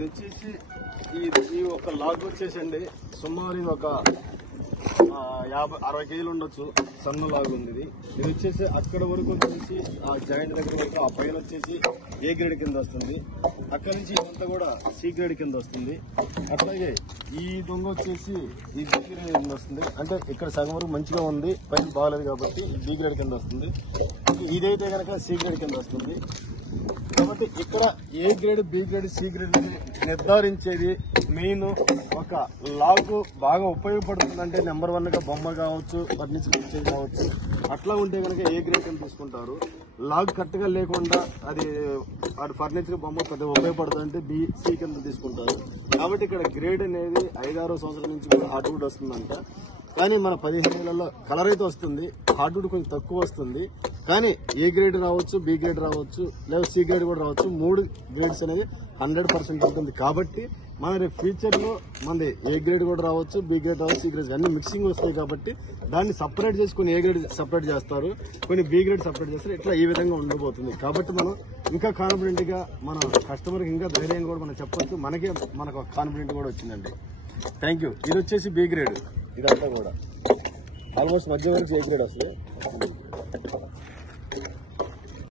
ఇది వచ్చేసి ఈ ఒక లాగ్ వచ్చేసండి సుమారు ఇది ఒక 50-60 కేజీలు ఉండొచ్చు. సన్న లాగ్ ఉంది ఇది. ఇది వచ్చేసి అక్కడ వరకు వచ్చేసి ఆ జాయింట్ దగ్గర వరకు ఆ పైన వచ్చేసి ఏ గ్రేడ్ కింద వస్తుంది. అక్కడ నుంచి ఇదంతా కూడా సి గ్రేడ్ కింద వస్తుంది. అట్లాగే ఈ దొంగ వచ్చేసి ఈ బి గ్రేడ్ కింద వస్తుంది. అంటే ఇక్కడ సగం వరకు మంచిగా ఉంది, పైన బాగలేదు కాబట్టి బి గ్రేడ్ కింద వస్తుంది. ఇదైతే కనుక సి గ్రేడ్ కింద వస్తుంది. కాబట్టి ఇక్కడ A grade, B grade, C grade నిర్ధారించేది మెయిన్ ఒక లాగ్ బాగా ఉపయోగపడుతుందంటే నెంబర్ 1 గా బొమ్మ కావచ్చు, ఫర్నిచర్ ఇచ్చేది కావచ్చు. అట్లా ఉంటే కనుక ఏ గ్రేడ్ కింద తీసుకుంటారు. లాగ్ కరెక్ట్ గా లేకుండా అది ఫర్నిచర్ బొమ్మ పెద్ద ఉపయోగపడుతుందంటే బి, సి కింద తీసుకుంటారు. కాబట్టి ఇక్కడ గ్రేడ్ అనేది 5-6 సంవత్సరాల నుంచి కూడా హార్డ్వుడ్ వస్తుందంట. కానీ మన 15 ఏళ్లలో కలర్ అయితే వస్తుంది, హార్డ్వుడ్ కొంచెం తక్కువ వస్తుంది. కానీ ఏ గ్రేడ్ రావచ్చు, బి గ్రేడ్ రావచ్చు, లేదా సి గ్రేడ్ కూడా రావచ్చు. 3 గ్రేడ్స్ అనేది 100% ఉంటుంది. కాబట్టి మన రేపు ఫ్యూచర్ లో మనది ఏ గ్రేడ్ కూడా రావచ్చు, బి గ్రేడ్ రావచ్చు, సి గ్రేడ్ అన్ని మిక్సింగ్ వస్తాయి. కాబట్టి దాన్ని సపరేట్ చేసి కొన్ని ఏ గ్రేడ్ సపరేట్ చేస్తారు, కొన్ని బి గ్రేడ్ సపరేట్ చేస్తారు. ఇట్లా ఈ విధంగా ఉండబోతుంది. కాబట్టి మనం ఇంకా కాన్ఫిడెంట్ గా మన కస్టమర్ కి ఇంకా ధైర్యంగా కూడా మనం చెప్పొచ్చు. మనకు కాన్ఫిడెంట్ కూడా వచ్చిందండి. Thank you. ఇది వచ్చేసి బి గ్రేడ్. ఇదంతా కూడా ఆల్మోస్ట్ మధ్య వరకు ఏ గ్రేడ్ వస్తుంది.